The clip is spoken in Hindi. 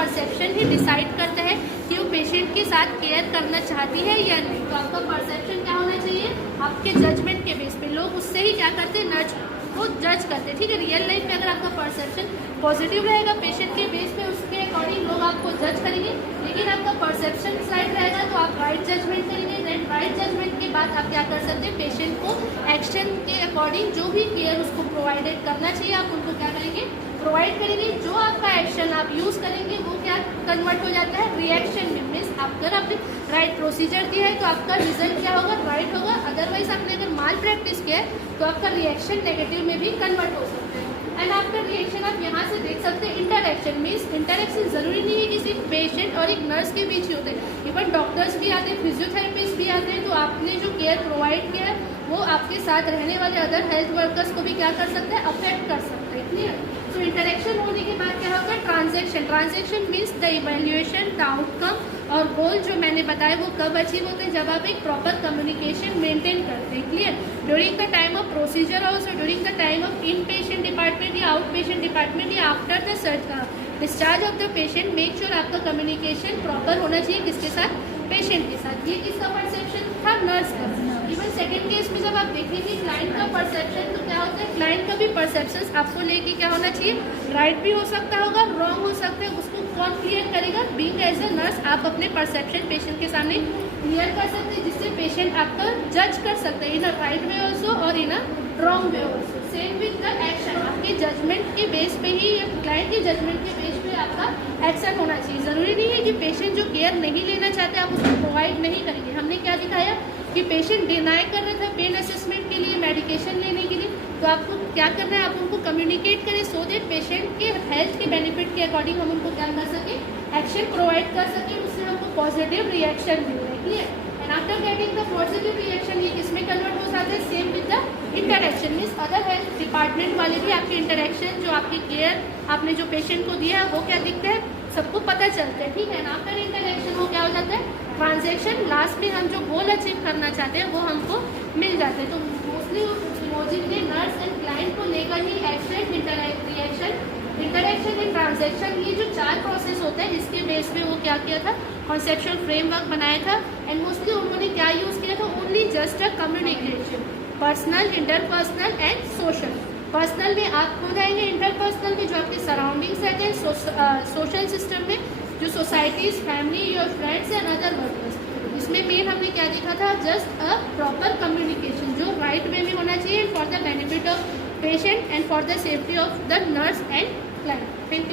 परसेप्शन ही डिसाइड करता है कि वो पेशेंट के साथ केयर करना चाहती है या नहीं। तो आपका परसेप्शन क्या होना चाहिए, आपके जजमेंट के बेस पे लोग उससे ही क्या करते हैं, नर्स को जज करते हैं। ठीक है, रियल लाइफ में अगर आपका परसेप्शन पॉजिटिव रहेगा पेशेंट के बेस पे, उसके अकॉर्डिंग लोग आपको जज करेंगे। लेकिन आपका परसेप्शन साइड रहेगा तो आप राइट जजमेंट करेंगे। देन राइट जजमेंट के बाद आप क्या कर सकते हैं, पेशेंट को एक्शन के अकॉर्डिंग जो भी केयर उसको प्रोवाइडेड करना चाहिए आप उनको क्या करेंगे, प्रोवाइड करेंगे। जो आपका एक्शन आप यूज़ करेंगे वो क्या कन्वर्ट हो जाता है रिएक्शन में। मीन्स अगर आपने राइट प्रोसीजर दिया है तो आपका रिजल्ट क्या होगा, राइट होगा। अदरवाइज आपने अगर माल प्रैक्टिस किया है तो आपका रिएक्शन नेगेटिव में भी कन्वर्ट हो सकता है। एंड आफ्टर रिएक्शन आप यहाँ से देख सकते हैं इंटरएक्शन। मीन्स इंटरएक्शन जरूरी नहीं है कि सिर्फ पेशेंट और एक नर्स के बीच ही होते हैं, इवन डॉक्टर्स भी आते हैं, फिजियोथेरेपिस्ट भी आते हैं। तो आपने जो केयर प्रोवाइड किया है वो आपके साथ रहने वाले अदर हेल्थ वर्कर्स को भी क्या कर सकते हैं, अफेक्ट कर सकते हैं। क्लियर। तो इंटरेक्शन होने के बाद क्या होगा, transaction. Transaction means the evaluation, the outcome और गोल जो मैंने बताया वो कब अचीव होते हैं, जब आप एक प्रॉपर कम्युनिकेशन मेंटेन करते हैं। Clear. During the time of procedure also, during the time of in patient department या आउट पेशेंट डिपार्टमेंट या after the discharge of the patient, make sure आपका कम्युनिकेशन प्रॉपर होना चाहिए किसके साथ, पेशेंट के साथ। ये किसका परसेप्शन था, नर्स का। इवन सेकेंड केस में जब आप देखेंगे क्लाइंट का परसेप्शन, तो क्या होता है, क्लाइंट का भी परसेप्शन आपको लेके क्या होना चाहिए, राइट भी हो सकता होगा, रॉन्ग हो सकता है। उसको कौन क्लियर करेगा, बीइंग एज ए नर्स आप अपने परसेप्शन पेशेंट के सामने क्लियर कर सकते हैं, जिससे पेशेंट आपका जज कर सकते हैं इन अ राइट वे ऑल्सो और in a wrong way also. Same with the action, आपके जजमेंट के बेस पे ही या क्लाइंट के जजमेंट के बेस पे आपका एक्शन होना चाहिए। ज़रूरी नहीं है कि पेशेंट जो केयर नहीं लेना चाहते आप उसको प्रोवाइड नहीं करेंगे। हमने क्या दिखाया कि पेशेंट डिनाई कर रहा था पेन असेसमेंट के लिए, मेडिकेशन लेने के लिए, तो आपको क्या करना है, आप उनको कम्युनिकेट करें सो दैट पेशेंट के हेल्थ के बेनिफिट के अकॉर्डिंग हम उनको क्या कर सकें, एक्शन प्रोवाइड कर सकें, उससे हमको पॉजिटिव रिएक्शन मिल रहा है। Clear. And after getting the positive reaction ये किसमें कन्वर्ट हो जाता है, same with the interaction. Means other health department वाले भी आपके इंटरेक्शन, जो आपकी केयर आपने जो पेशेंट को दिया है वो क्या दिखता है, सबको पता चलता है। ठीक है ना। आफ्टर इंटरेक्शन वो क्या हो जाता है, ट्रांजैक्शन। लास्ट में हम जो गोल अचीव करना चाहते हैं वो हमको मिल जाते हैं। तो मोस्टली इमोजिंग ने नर्स एंड क्लाइंट को लेकर ही action, reaction, interaction and transaction, ये जो 4 प्रोसेस होते हैं इसके बेस पे वो क्या किया था, कॉन्सेप्चुअल फ्रेमवर्क बनाया था। एंड मोस्टली उन्होंने क्या यूज़ किया था, only just a communication, personal, interpersonal and social. Personal में आप खुद आएंगे, इंटरपर्सनल में जो आपके सराउंडिंग्स रहते हैं, सोशल सिस्टम में जो societies, family, your friends and other workers, इसमें मेन हमने क्या देखा था, जस्ट अ प्रॉपर कम्युनिकेशन जो राइट वे में होना चाहिए for the benefit of patient and for the safety of the nurse and client. Thank you.